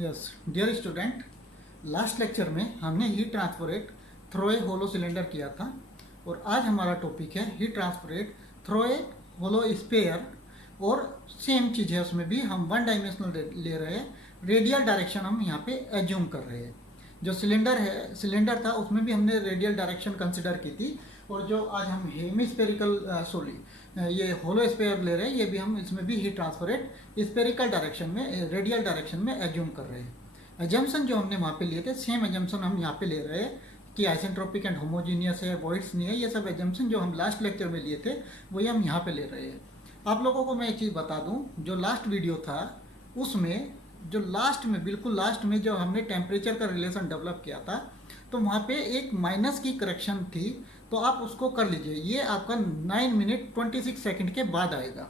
Yes dear student, last lecture में हमने heat transfer rate through a hollow cylinder किया था और आज हमारा टॉपिक है heat transfer rate through a hollow sphere. और सेम चीज़ है, उसमें भी हम वन डायमेंशनल ले रहे हैं, रेडियल डायरेक्शन हम यहाँ पे एज्यूम कर रहे हैं। जो सिलेंडर था उसमें भी हमने रेडियल डायरेक्शन कंसिडर की थी, और जो आज हम हेमिस्फेरिकल ये होलो स्पेयर ले रहे हैं, ये भी हम इसमें भी heat transfer rate spherical direction में, रेडियल डायरेक्शन में एज्यूम कर रहे हैं। एजम्पशन जो हमने वहाँ पे लिए थे सेम एजम्पशन हम यहाँ पे ले रहे हैं कि आइसेंट्रोपिक एंड होमोजीनियस है, वॉइड्स नहीं है। ये सब एजम्पशन जो हम लास्ट लेक्चर में लिए थे वही हम यहाँ पे ले रहे हैं। आप लोगों को मैं एक चीज़ बता दूँ, जो लास्ट वीडियो था उसमें जो लास्ट में, बिल्कुल लास्ट में जो हमने टेम्परेचर का रिलेशन डेवलप किया था, तो वहाँ पे एक माइनस की करेक्शन थी, तो आप उसको कर लीजिए। ये आपका 9 मिनट 26 सेकंड के बाद आएगा।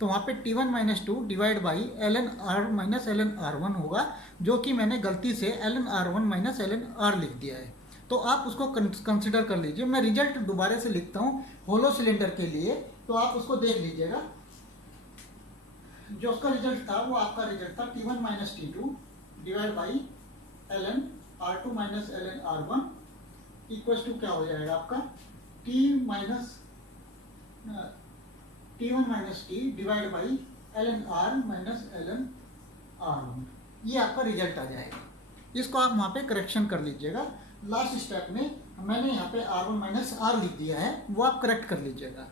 तो वहाँ पे T1 minus two divide by LN R minus LN R1 होगा, जो कि मैंने गलती से LN R1 minus LN R लिख दिया है। तो आप उसको कंसिडर कर लीजिए। मैं रिजल्ट दोबारा से लिखता हूँ होलो सिलेंडर के लिए, तो आप उसको देख लीजिएगा। जो उसका रिजल्ट था वो आपका रिजल्ट था T1 minus T2 divide by LN R2 minus LN R1 equal to क्या हो जाएगा आपका T1 minus T divide by LN R minus LN R1। ये आपका रिजल्ट आ जाएगा। इसको आप वहाँ पे करेक्शन कर लीजिएगा। लास्ट स्टेप में मैंने यहाँ पे R1 माइनस R लिख दिया है, वो आप करेक्ट कर लीजिएगा।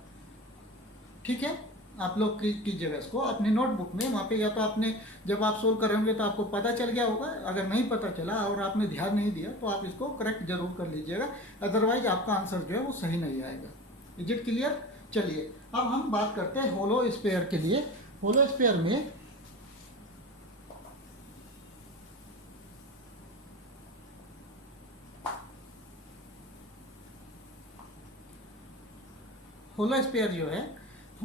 ठीक है, आप लोग कीजिएगा इसको अपनी नोटबुक में। वहाँ पे या तो आपने जब आप सोल्व कर रहे होंगे तो आपको पता चल गया होगा, अगर नहीं पता चला और आपने ध्यान नहीं दिया तो आप इसको करेक्ट जरूर कर लीजिएगा, अदरवाइज आपका आंसर जो है वो सही नहीं आएगा। Is it clear? चलिए अब हम बात करते हैं होलो स्पेयर के लिए। होलो स्पेयर में होलो स्पेयर जो है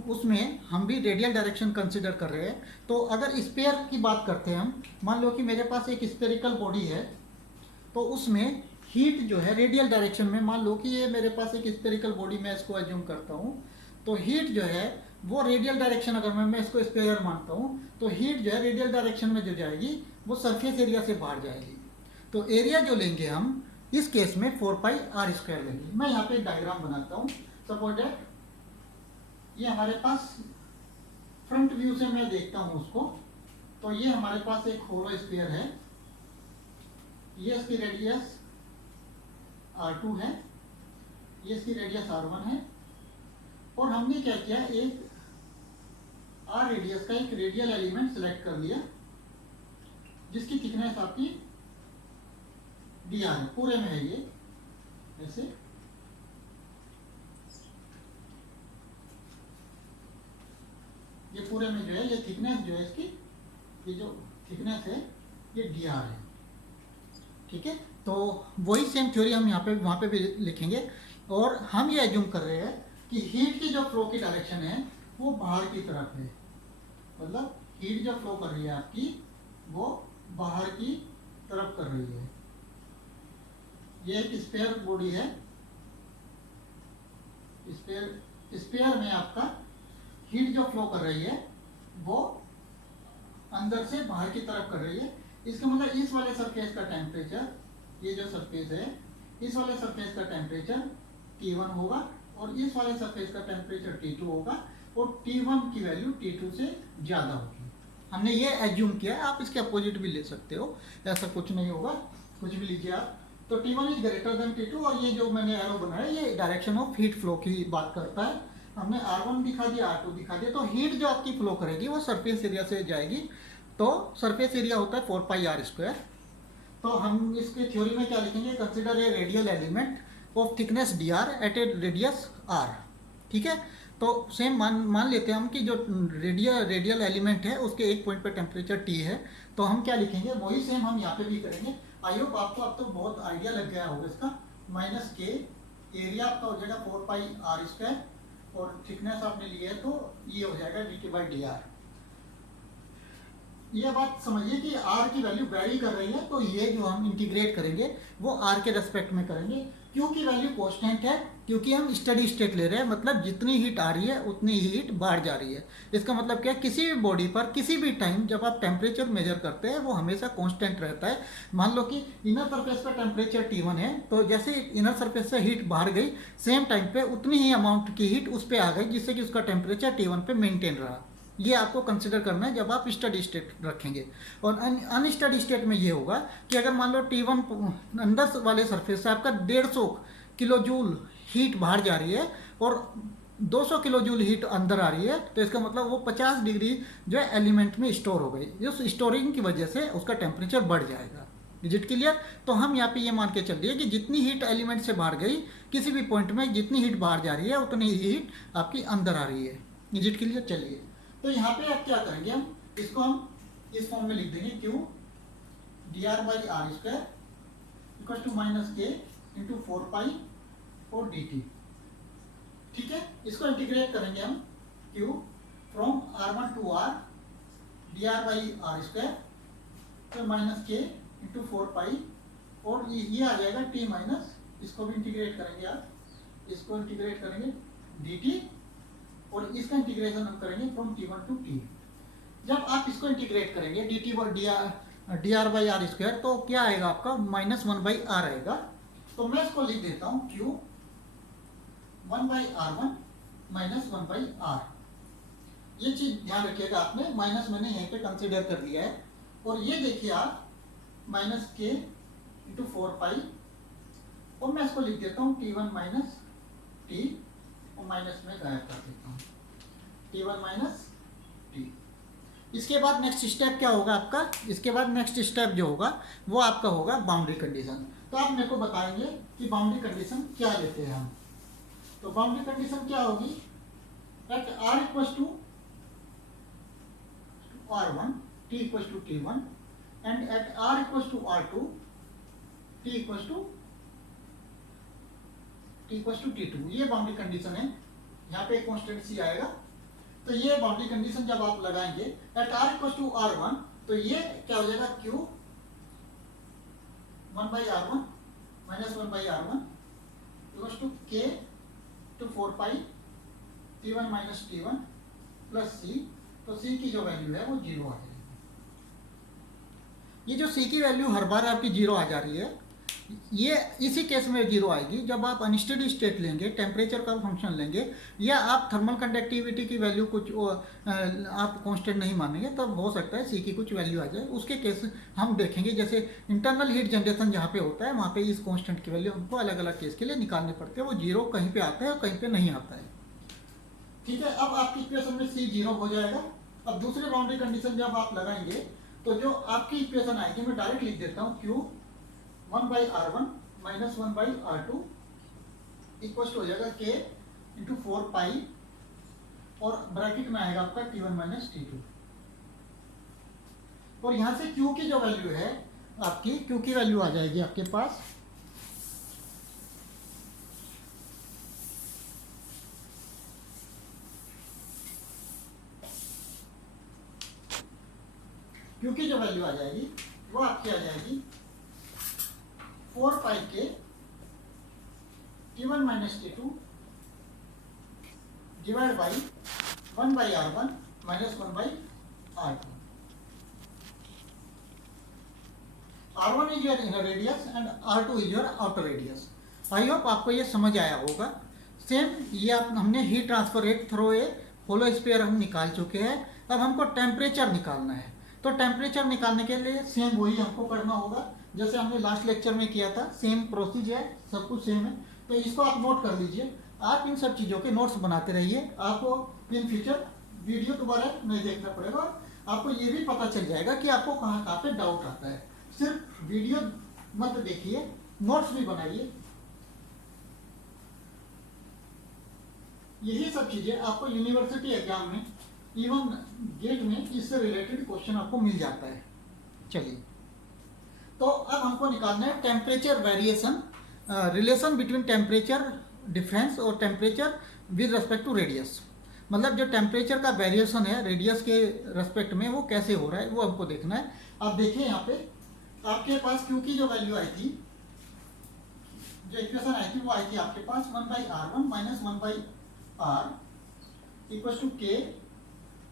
उसमें हम भी रेडियल डायरेक्शन कंसिडर कर रहे हैं। तो अगर स्पेयर की बात करते हैं हम, मान लो कि मेरे पास एक स्पेरिकल बॉडी है, तो उसमें हीट जो है रेडियल डायरेक्शन में, मान लो कि ये मेरे पास एक स्पेरिकल बॉडी, मैं इसको एज्यूम करता हूँ, तो हीट जो है वो रेडियल डायरेक्शन, अगर मैं इसको स्पेयर मानता हूँ, तो हीट जो है रेडियल डायरेक्शन में जो जाएगी वो सरफेस एरिया से बाहर जाएगी। तो एरिया जो लेंगे हम इस केस में 4πr² लेंगे। मैं यहाँ पे एक डायग्राम बनाता हूँ। सपोज दैट ये हमारे पास फ्रंट व्यू से मैं देखता हूँ उसको, तो ये हमारे पास एक होलो स्फीयर है, ये इसकी रेडियस R2 है, ये इसकी रेडियस R1 है, और हमने क्या किया, एक R रेडियस का एक रेडियल एलिमेंट सेलेक्ट कर लिया जिसकी थिकनेस आपकी dr है, पूरे में है ये ऐसे। ये पूरे में जो है ये थिकनेस जो है इसकी, ये जो थिकनेस है ये dr है। ठीक है, तो वही सेम थ्योरी हम यहाँ पे वहाँ पे भी लिखेंगे। और हम ये एज्यूम कर रहे हैं कि हीट की जो फ्लो की डायरेक्शन है वो बाहर की तरफ है, मतलब हीट जो फ्लो कर रही है आपकी वो बाहर की तरफ कर रही है। ये एक स्पेयर बॉडी है, स्पेयर में आपका हीट जो फ्लो कर रही है वो अंदर से बाहर की तरफ कर रही है। इसका मतलब इस वाले सरफेस का टेम्परेचर, ये जो सरफेस है इस वाले सरफेस का टेम्परेचर T1 होगा और इस वाले सरफेस का टेम्परेचर T2 होगा, और T1 की वैल्यू T2 से ज़्यादा होगी। हमने ये एज्यूम किया है, आप इसके अपोजिट भी ले सकते हो, ऐसा कुछ नहीं होगा, कुछ भी लीजिए आप। तो T1 is greater than T2, और ये जो मैंने एरो बनाया ये डायरेक्शन ऑफ हीट फ्लो की बात करता है। हमने R1 दिखा दिया, R2 दिखा दिया। तो हीट जो आपकी फ्लो करेगी वो सरफेस एरिया से जाएगी, तो सरफेस एरिया होता है 4πr²। तो हम इसके थ्योरी में क्या लिखेंगे, consider a radial element of thickness dr at a radius r। ठीक है, तो सेम मान लेते हैं हम कि जो रेडियल एलिमेंट है उसके एक पॉइंट पे टेम्परेचर T है, तो हम क्या लिखेंगे वही सेम हम यहाँ पे भी करेंगे। आई होप आपको अब तो बहुत आइडिया लग गया होगा इसका। माइनस के एरिया आपका हो जाएगा 4πr², और थिकनेस आपने लिया है तो ये हो जाएगा dt/dr। ये बात समझिए कि आर की वैल्यू वैरी कर रही है, तो ये जो हम इंटीग्रेट करेंगे वो आर के रेस्पेक्ट में करेंगे। क्यू की वैल्यू कांस्टेंट है क्योंकि हम स्टडी स्टेट ले रहे हैं, मतलब जितनी हीट आ रही है उतनी ही हीट बाहर जा रही है। इसका मतलब क्या है, किसी भी बॉडी पर किसी भी टाइम जब आप टेम्परेचर मेजर करते हैं वो हमेशा कांस्टेंट रहता है। मान लो कि इनर सरफेस पर टेम्परेचर T1 है, तो जैसे इनर सरफेस से हीट बाहर गई, सेम टाइम पे उतनी ही अमाउंट की हीट उस पर आ गई, जिससे कि उसका टेम्परेचर T1 पे मेंटेन रहा। ये आपको कंसिडर करना है जब आप स्टडी स्टेट रखेंगे। और अनस्टडी स्टेट में ये होगा कि अगर मान लो T1 अंदर वाले सरफेस से आपका 150 किलो जूल हीट बाहर जा रही है और 200 किलो जूल हीट अंदर आ रही है, तो इसका मतलब वो 50 डिग्री जो है एलिमेंट में स्टोर हो गई। उस स्टोरिंग की वजह से उसका टेम्परेचर बढ़ जाएगा। Is it clear? तो हम यहाँ पे ये मान के चलिए कि जितनी हीट एलिमेंट से बाहर गई, किसी भी पॉइंट में जितनी हीट बाहर जा रही है उतनी ही हीट आपकी अंदर आ रही है। Is it clear? चलिए, तो यहाँ पे आप क्या करेंगे, हम इसको हम इस फॉर्म में लिख देंगे, Q D R by R square equal to minus K into 4 pi और डी टी। ठीक है, इसको इंटीग्रेट करेंगे हम, Q from R1 to R D R by R square तो माइनस के इंटू 4 पाई और ये आ जाएगा टी माइनस, इसको भी इंटीग्रेट करेंगे आप, इसको इंटीग्रेट करेंगे डी टी, और इसका इंटीग्रेशन हम करेंगे फ्रॉम T1 टू T। जब आप इसको इंटीग्रेट करेंगे डी टी और D R by R square, तो क्या आएगा आपका -1/r आएगा। तो मैं इसको लिख देता हूँ Q 1/R1 -1/r। ये चीज ध्यान रखिएगा आपने, माइनस मैंने यहीं पे कंसीडर कर लिया है। और ये देखिए आप माइनस के इंटू 4 पाई, और मैं इसको लिख देता हूँ T1 माइनस टी, और माइनस में गायब कर देता हूँ T1 माइनस टी। इसके बाद नेक्स्ट स्टेप क्या होगा आपका, इसके बाद नेक्स्ट स्टेप जो होगा वो आपका होगा बाउंड्री कंडीशन। तो आप मेरे को बताएंगे कि बाउंड्री कंडीशन क्या लेते हैं हम। तो बाउंड्री कंडीशन क्या होगी, at R equals to R1 T equals to T1 and at R equals to R2 T equals to T2। ये बाउंड्री कंडीशन है, यहाँ पे कांस्टेंट सी आएगा। तो ये बाउंड्री कंडीशन जब आप लगाएंगे eight R equals to R1, तो ये क्या हो जाएगा, Q 1/R1 minus 1/R1 equals to K to 4 pi T1 minus T1 plus C। तो C की जो वैल्यू है वो 0 आ जाएगी। ये जो C की वैल्यू हर बार आपकी 0 आ जा रही है, ये इसी केस में 0 आएगी जब आप अनस्टेडी स्टेट लेंगे, टेम्परेचर का फंक्शन लेंगे, या आप थर्मल कंडक्टिविटी की वैल्यू कुछ आप कांस्टेंट नहीं मानेंगे, तब हो सकता है सी की कुछ वैल्यू आ जाए। उसके केस हम देखेंगे, जैसे इंटरनल हीट जनरेशन जहाँ पे होता है वहाँ पे इस कांस्टेंट की वैल्यू हमको अलग अलग केस के लिए निकालने पड़ते हैं। वो 0 कहीं पे आता है और कहीं पे नहीं आता है। ठीक है, अब आपकी इक्वेशन में C 0 हो जाएगा। अब दूसरी बाउंड्री कंडीशन जब आप लगाएंगे, तो जो आपकी इक्वेशन आएगी, मैं डायरेक्ट लिख देता हूँ, Q 1/R1 minus 1/R2 equal हो जाएगा K इंटू 4 पाई, और ब्रैकेट में आएगा आपका T1 माइनस T2। और यहां से Q की जो वैल्यू है आपकी, Q की वैल्यू आ जाएगी आपके पास Q की जो वैल्यू आ जाएगी वो आपकी आ जाएगी 4 pi K T1 minus T2 divide by 1/R1 minus 1/R2। R1 is your inner radius and R2 is your outer radius. I hope आपको ये समझ आया होगा। सेम ये हमने heat transfer rate through a hollow sphere हम निकाल चुके हैं। अब हमको टेम्परेचर निकालना है, तो टेम्परेचर निकालने के लिए सेम वही हमको करना होगा जैसे हमने लास्ट लेक्चर में किया था। सेम प्रोसीजर है, सब कुछ सेम है। तो इसको आप नोट कर लीजिए। आप इन सब चीज़ों के नोट्स बनाते रहिए, आपको इन फ्यूचर वीडियो दोबारा नहीं देखना पड़ेगा। आपको ये भी पता चल जाएगा कि आपको कहाँ कहाँ पे डाउट आता है। सिर्फ वीडियो मत देखिए, नोट्स भी बनाइए। यही सब चीज़ें आपको यूनिवर्सिटी एग्जाम में, इवन गेट में इससे रिलेटेड क्वेश्चन आपको मिल जाता है। चलिए, तो अब हमको निकालना है temperature variation, relation between temperature difference और temperature with respect to radius. मतलब जो टेम्परेचर का वेरिएशन है रेडियस के रेस्पेक्ट में वो कैसे हो रहा है वो हमको देखना है। आप देखिए यहाँ पे आपके पास क्यू की जो वैल्यू आई थी, जो इक्वेशन आई थी वो आई थी आपके पास 1/r1 minus 1/r equal to K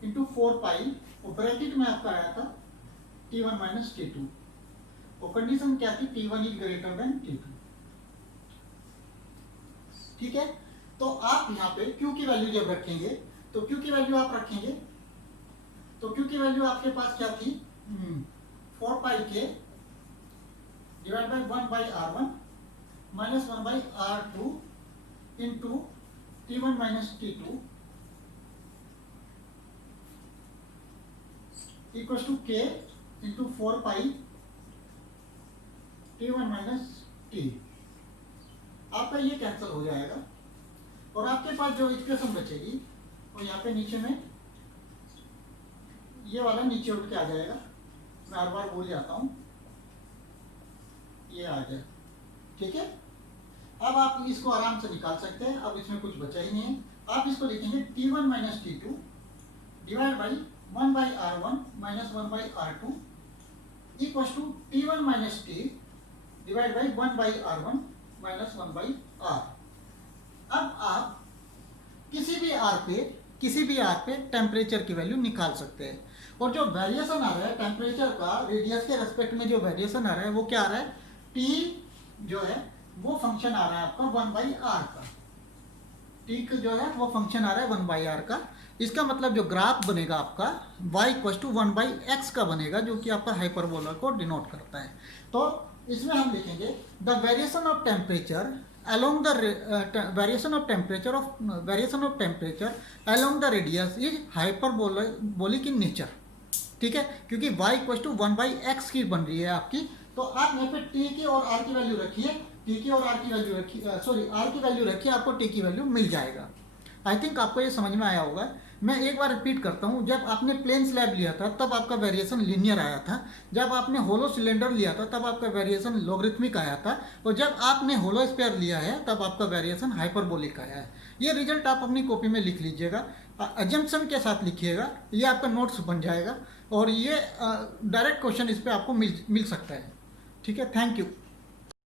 into 4 pi, और ब्रैकेट में आपका आया था T1 माइनस T2, और कंडीशन क्या थी, T1 is greater than T2। ठीक है, तो आप यहाँ पे Q की वैल्यू जब रखेंगे तो Q की वैल्यू आप रखेंगे तो Q की वैल्यू आपके पास क्या थी, 4 pi K divide by 1/r1 minus 1/r2 into T1 minus T2 equal to K into 4 pi T1 minus T। आपका ये कैंसिल हो जाएगा और आपके पास जो इक्वेशन बचेगी वो यहाँ पे नीचे में ये वाला नीचे उठ के आ जाएगा। मैं हर बार भूल जाता हूँ, ये आ गया। ठीक है, अब आप इसको आराम से निकाल सकते हैं, अब इसमें कुछ बचा ही नहीं है। आप इसको लिखेंगे T1 minus T2 divide by 1/r1 minus 1/r2 equal to T1 minus T divide by 1/r1 minus 1/r। अब आप किसी भी आर पे टेम्परेचर की वैल्यू निकाल सकते हैं, और जो वेरिएशन आ रहा है टेम्परेचर का रेडियस के रेस्पेक्ट में जो वेरिएशन आ रहा है वो क्या आ रहा है, T जो है वो फंक्शन आ रहा है आपका 1/r का। T जो है वो फंक्शन आ रहा है 1/r का। इसका मतलब जो ग्राफ बनेगा आपका y इक्वल टू 1/x का बनेगा, जो कि आपका हाइपरबोला को डिनोट करता है। तो इसमें हम लिखेंगे the variation of temperature along the variation of temperature along the radius is hyperbolic in nature। ठीक है, क्योंकि y इक्वल टू 1/x की बन रही है आपकी, तो आप यहाँ पे t की और r की वैल्यू रखिए, t की और r की वैल्यू रखिए, r की वैल्यू रखिए, आपको t की वैल्यू मिल जाएगा। आई थिंक आपको ये समझ में आया होगा। मैं एक बार रिपीट करता हूँ, जब आपने प्लेन स्लैब लिया था तब आपका वेरिएशन लीनियर आया था, जब आपने होलो सिलेंडर लिया था तब आपका वेरिएशन लॉगरिथमिक आया था, और जब आपने होलो स्फीयर लिया है तब आपका वेरिएशन हाइपरबोलिक आया है। ये रिजल्ट आप अपनी कॉपी में लिख लीजिएगा, अजम्पशन के साथ लिखिएगा, ये आपका नोट्स बन जाएगा, और ये डायरेक्ट क्वेश्चन इस पर आपको मिल सकता है। ठीक है, थैंक यू।